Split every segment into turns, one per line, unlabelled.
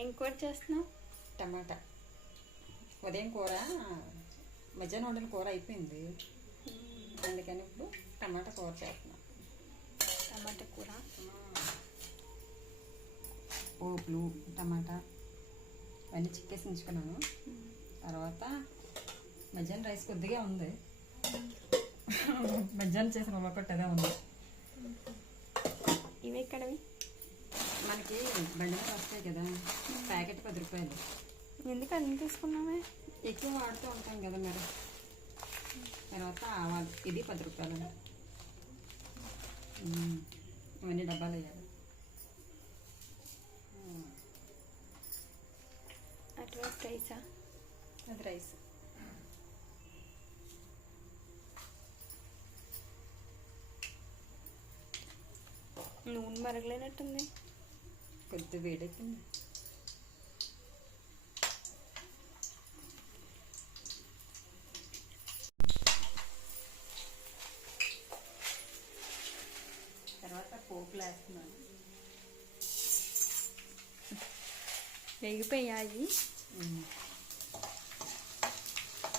ఏం కూర చేస్తున్నావు?
టమాటా. ఉదయం కూర మధ్యాహ్నం వండిన కూర అయిపోయింది. అందుకని ఇప్పుడు టమాటా కూర చేస్తున్నాం.
టమాటా కూర?
పోపులు టమాటా ఇవన్నీ చిక్కేసి ఉంచుకున్నాను తర్వాత మధ్యాహ్నం రైస్ కొద్దిగా ఉంది. మధ్యాహ్నం చేసిన ఒకటి అదే ఉంది.
ఇవి ఎక్కడవి?
మనకి బండి మీద వస్తాయి కదా ప్యాకెట్ పది రూపాయలు.
ఎందుకు అన్ని తీసుకున్నావే
ఎక్కువ వాడుతూ ఉంటాం కదా మరి. తర్వాత ఆవాలు ఇది పది రూపాయలు. ఇవన్నీ డబ్బాలు వేయాలి.
అటువైపు రైసా?
అది రైస్.
నూనె మరగలేనట్టుంది.
కొద్ది వేడెక్కింది. తర్వాత పోపులు వేస్తున్నాను
వేగిపోయాయి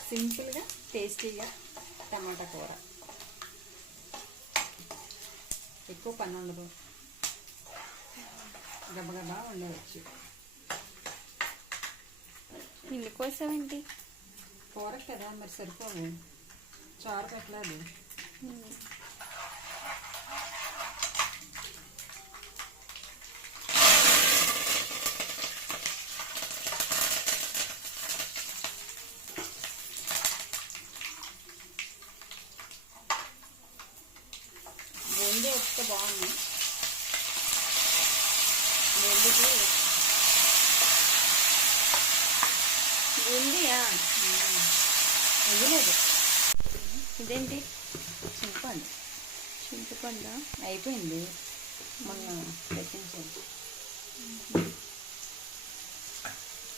సింపుల్గా టేస్టీగా టమాటా కూర. ఎక్కువ పని ఉండదు. గబగబా ఉండవచ్చు
ఇల్లు కోసావేంటి
కూర కదా మరి సరిపోవు చారు పెట్టలేదు. బూందీ వస్తే బాగుంది. బూందీకి
బూందీయా
వేయలేదు
ఇదేంటి?
చింతపండు.
చింతపండు?
అయిపోయింది. మొన్న పెట్టించాను.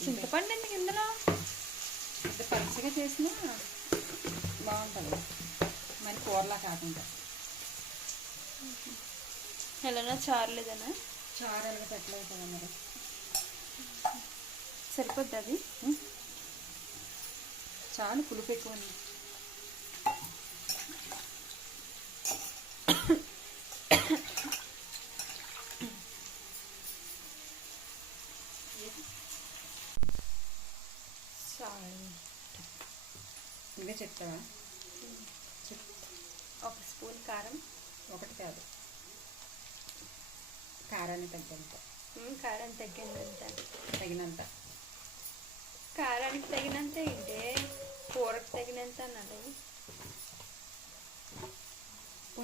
చింతపండు ఎందుకు ఇందులో?
అంటే పలుచగా చేసినా బాగుంటుంది. మరి కూరలా కాకుండా.
ఎలా చారలేదనా?
చారు ఎలాగ పెట్టలేదు కదా మరి?
సరిపోద్ది?
చాలు పులుపు ఎక్కువ ఉంది ఇంకా చెప్తావా చెప్
ఒక స్పూన్ కారం.
ఒకటి కాదు. కారాన్ని తగ్గంత.
ఉమ్, కారం తగ్గినంత.
తగినంత.
కారానికి తగినంత ఏంటే? కూరకు తగినంత అన్నది.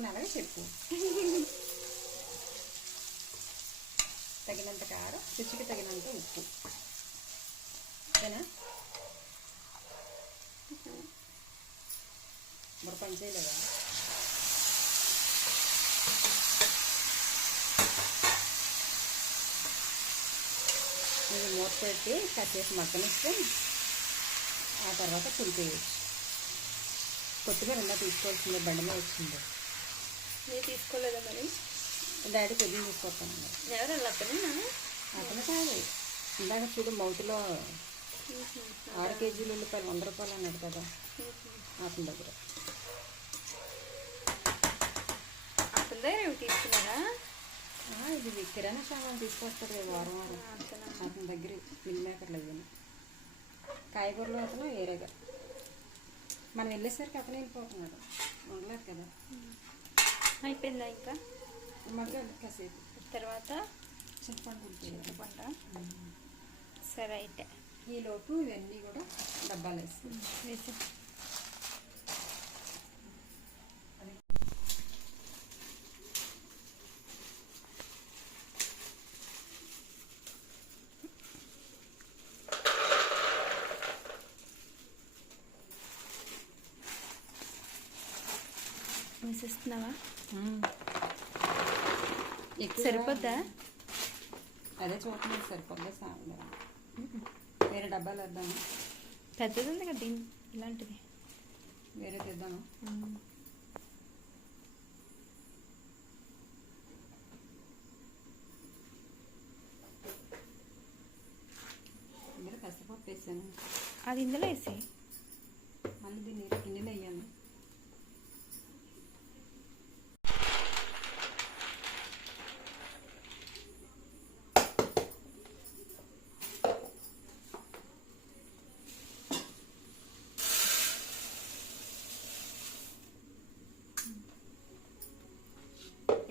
అలాగే చెప్పు. తగినంత కారం రుచికి తగినంత ఉప్పు. ఓకేనా మరి పని చేయలేదా? మూత పెట్టి కాసేపు మక్కనిస్తే ఆ తర్వాత పులిపేయచ్చు కొత్తిమీర ఉందా తీసుకోవాల్సిందే బండి మీద వచ్చింది.
నేను తీసుకోలేదా మరి?
డాడీ కొద్దిగా తీసుకొస్తాను
ఎవరు అతను
అతను కాదు. ఇందాక చూడు మౌతిలో ఆరు కేజీలు ఉల్లిపాయలు వంద రూపాయలు అన్నాడు కదా అతని దగ్గర.
అతని దగ్గర తీసుకున్నారా?
ఇది కిరాణా సామాన్ తీసుకొస్తాడు కదా వారం వారం.
అతను
దగ్గర మిల్ మేకర్లు అయ్యాను. కాయగూరలు అతను వేరేగా మనం వెళ్ళేసరికి అతను వెళ్ళిపోతున్నాడు. ఉండలేదు కదా.
అయిపోయిందా ఇంకా?
మళ్ళీ కాసేపు.
తర్వాత?
చింతపండు.
చింతపండు? సరే అయితే.
ఈ లోపు ఇవన్నీ కూడా డబ్బాలు వేసి.
వేసి వేసేస్తున్నావా సరిపోద్దా?
అదే చూడండి సరిపోద్దా సాంబార్? వేరే డబ్బాలు వేద్దాము?
పెద్దది ఉంది కదా దీని ఇలాంటిది.
వేరే తెద్దాము?
అది ఇందులో వేసి
మళ్ళీ దీన్ని గిన్నెలో వేయాలి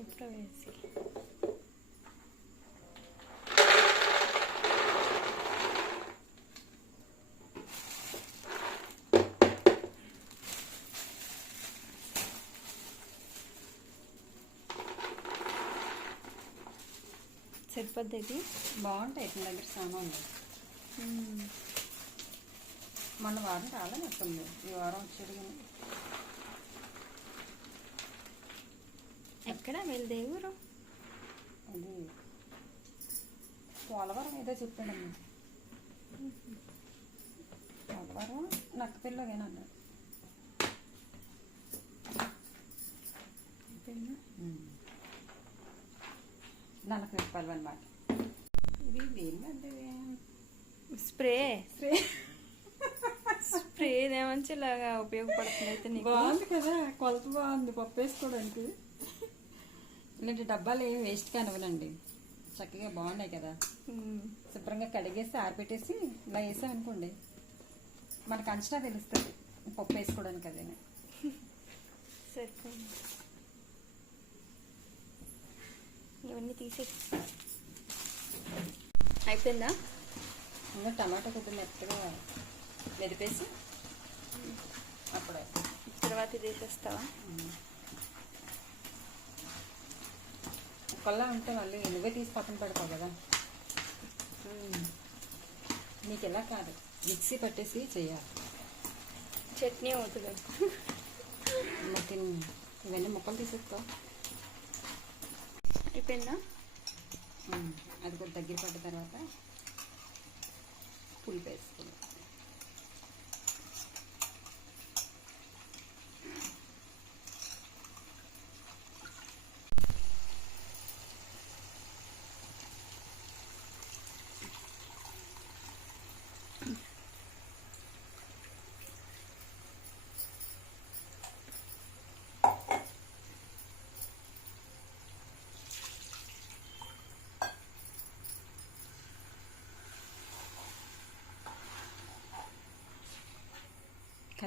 ఇప్పుడు వేసి సరిపోద్ది ఇది
బాగుంటాయి ఇతని దగ్గర సామాన్లు. మొన్న వారం రాలే నచ్చింది ఈ వారం వచ్చాడు కానీ.
ఎక్కడ వీళ్ళ దేవురు
అది పోలవరం ఏదో చెప్పాడమ్మా. పోలవరం నక్కపిల్లగానే అన్నాడు. నలభై రూపాయలు అనమాట ఇది దేనికంటే
స్ప్రే. స్ప్రే. ఏమంచి ఇలాగా ఉపయోగపడుతుంది అయితే నీకు.
బాగుంది కదా కొలత బాగుంది పప్పు వేసుకోవడానికి ఇలాంటి డబ్బాలు ఏం వేస్ట్ కానివ్వనండి చక్కగా బాగున్నాయి కదా. శుభ్రంగా కడిగేసి ఆరిపెట్టేసి ఇలా వేసాం అనుకోండి మనకు అంచనా తెలుస్తుంది పప్పు వేసుకోవడానికి అదే
సరిపోయింది. ఇవన్నీ తీసే అయిపోయిందా?
ఇంకా టమాటా కొద్దిగా మెత్తగా మెదిపేసి అప్పుడే.
తర్వాత ఇది వేసేస్తావా?
కొల్లా ఉంటే మళ్ళీ నువ్వే తీసి పక్కన పెడతావు కదా. నీకు ఎలా కాదు మిక్సీ పట్టేసి చేయాలి.
చట్నీ అవుతుంది.
ఇవన్నీ ముక్కలు తీసేసుకో మట్టి అది కూడా దగ్గర పడ్డ తర్వాత పులిపేసుకుందాం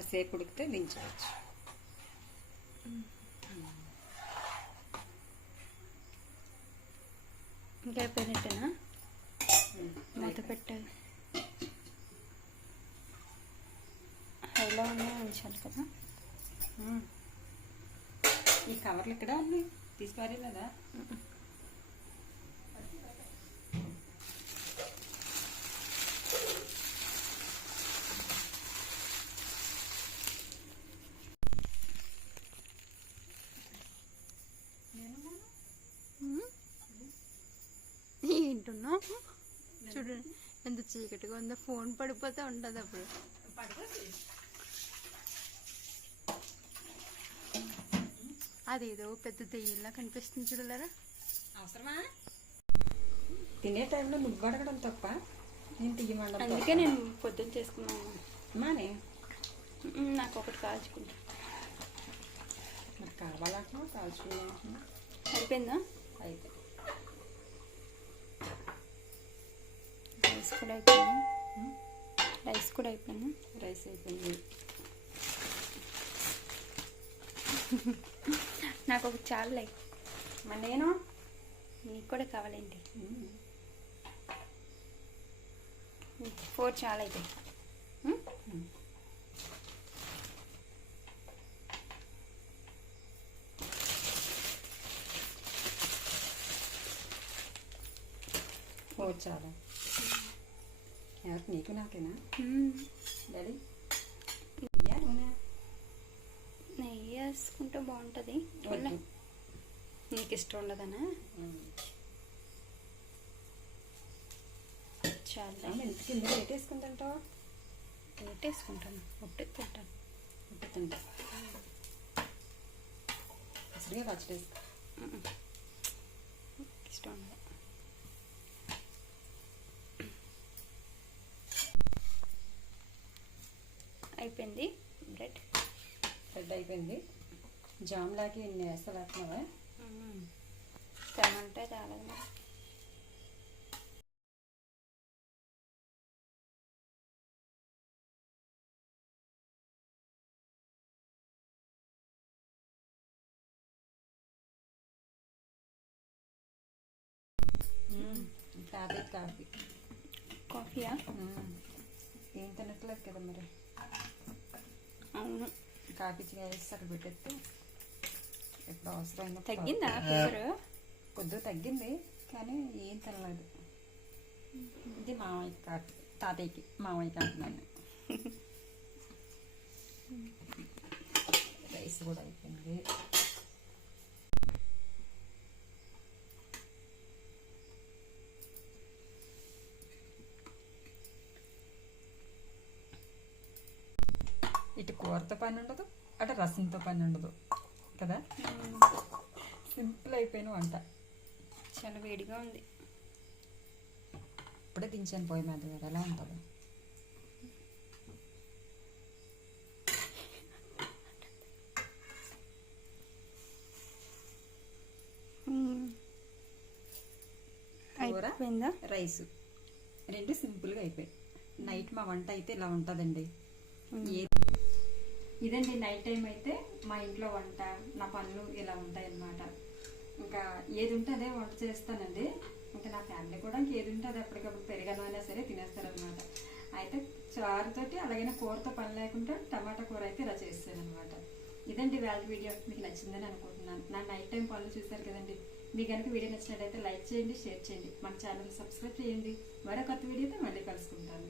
కాసేపు ఉడికితే దించవచ్చు.
ఇంకా అయిపోయినట్టేనా? మూత పెట్టాలి. హైలో ఉన్నా ఉంచాలి కదా.
ఈ కవర్లు ఇక్కడ ఉన్నాయి. తీసుకురాలి కదా
ఎంత చీకటిగా ఉందో ఫోన్ పడిపోతే ఉంటుంది అప్పుడు. అదేదో పెద్ద దెయ్యంలా కనిపిస్తుంది చూడలేరా?
అవసరమా? తినే టైంలో నువ్వు అడగడం తప్ప నేను తీయమండం
అందుకే నేను పొద్దున్న చేసుకున్నాను.
మానే?
నాకు ఒకటి కాల్చుకుంటా.
మరి కావాలంటున్నావు? కాల్చుకున్నావు
అయిపోయిందా?
అయితే
రైస్ కూడా అయిపోయింది? రైస్ కూడా అయిపోయింది?
రైస్ అయిపోయింది.
నాకు ఒక చాలులే
మరి నేను?
నీకు కూడా కావాలేంటి?
ఉమ్.
ఫోర్ చాలా అయిపోయి
ఓ చాలా. ఎవరికి నీకు నాకేనా డాడీ ఇయ్యా నూనె
నెయ్యి వేసుకుంటే బాగుంటుంది. నీకు ఇష్టం ఉండదనా. చాలా
రేట్ వేసుకుంటాంటావు
రేట్ వేసుకుంటాను ఒట్టి తింటాను
తింటా అసలుగా పచ్చడి వేసుకో.
ఇష్టం ఉండదు అయిపోయింది. బ్రెడ్
రెడ్ అయిపోయింది. జామ్ లాకి ఇన్ని వేస్తా వేస్తున్నావా?
తెమ్మంటే చాలా
తాతయ్య కాఫీ
కాఫీయా.
ఏం తినట్లేదు కదా మరి?
అవును.
కాఫీ వేసి అక్కడ పెట్టేస్తే ఎప్పుడు అవసరమైన
తగ్గిందా ఫీవర్?
కొద్దిగా తగ్గింది కానీ ఏం తినలేదు. ఇది మామయ్య కాఫీ తాతయ్యకి మామయ్య అంటున్నాను. రైస్ కూడా అయిపోయింది. ఇటు కూరతో పని ఉండదు అటు రసంతో పని ఉండదు. కదా? సింపుల్ అయిపోయిన వంట.
చాలా వేడిగా ఉంది.
ఇప్పుడే దించాను పోయి మీద వేరే ఎలా ఉంటుంది. కూర? రైస్. రెండు సింపుల్గా అయిపోయాయి. నైట్ మా వంట అయితే ఇలా ఉంటుందండి. ఏ ఇదండి నైట్ టైం అయితే మా ఇంట్లో వంట నా పనులు ఇలా ఉంటాయన్నమాట. ఇంకా ఏది ఉంటే అదే వంట చేస్తానండి. ఇంకా నా ఫ్యామిలీ కూడా ఏది ఉంటే అది ఎప్పటికప్పుడు పెరగను అయినా సరే తినేస్తారనమాట అయితే చారుతోటి అలాగైనా కూరతో పని లేకుండా టమాటా కూర అయితే ఇలా చేస్తానమాట అనమాట ఇదండి వాళ్ళ వీడియో. మీకు నచ్చిందని అనుకుంటున్నాను. నా నైట్ టైం పనులు చూశారు కదండి. మీకు కనుక వీడియో నచ్చినట్టయితే లైక్ చేయండి షేర్ చేయండి. మన ఛానల్ సబ్స్క్రైబ్ చేయండి. మరో కొత్త వీడియోతో మళ్ళీ కలుసుకుంటాను.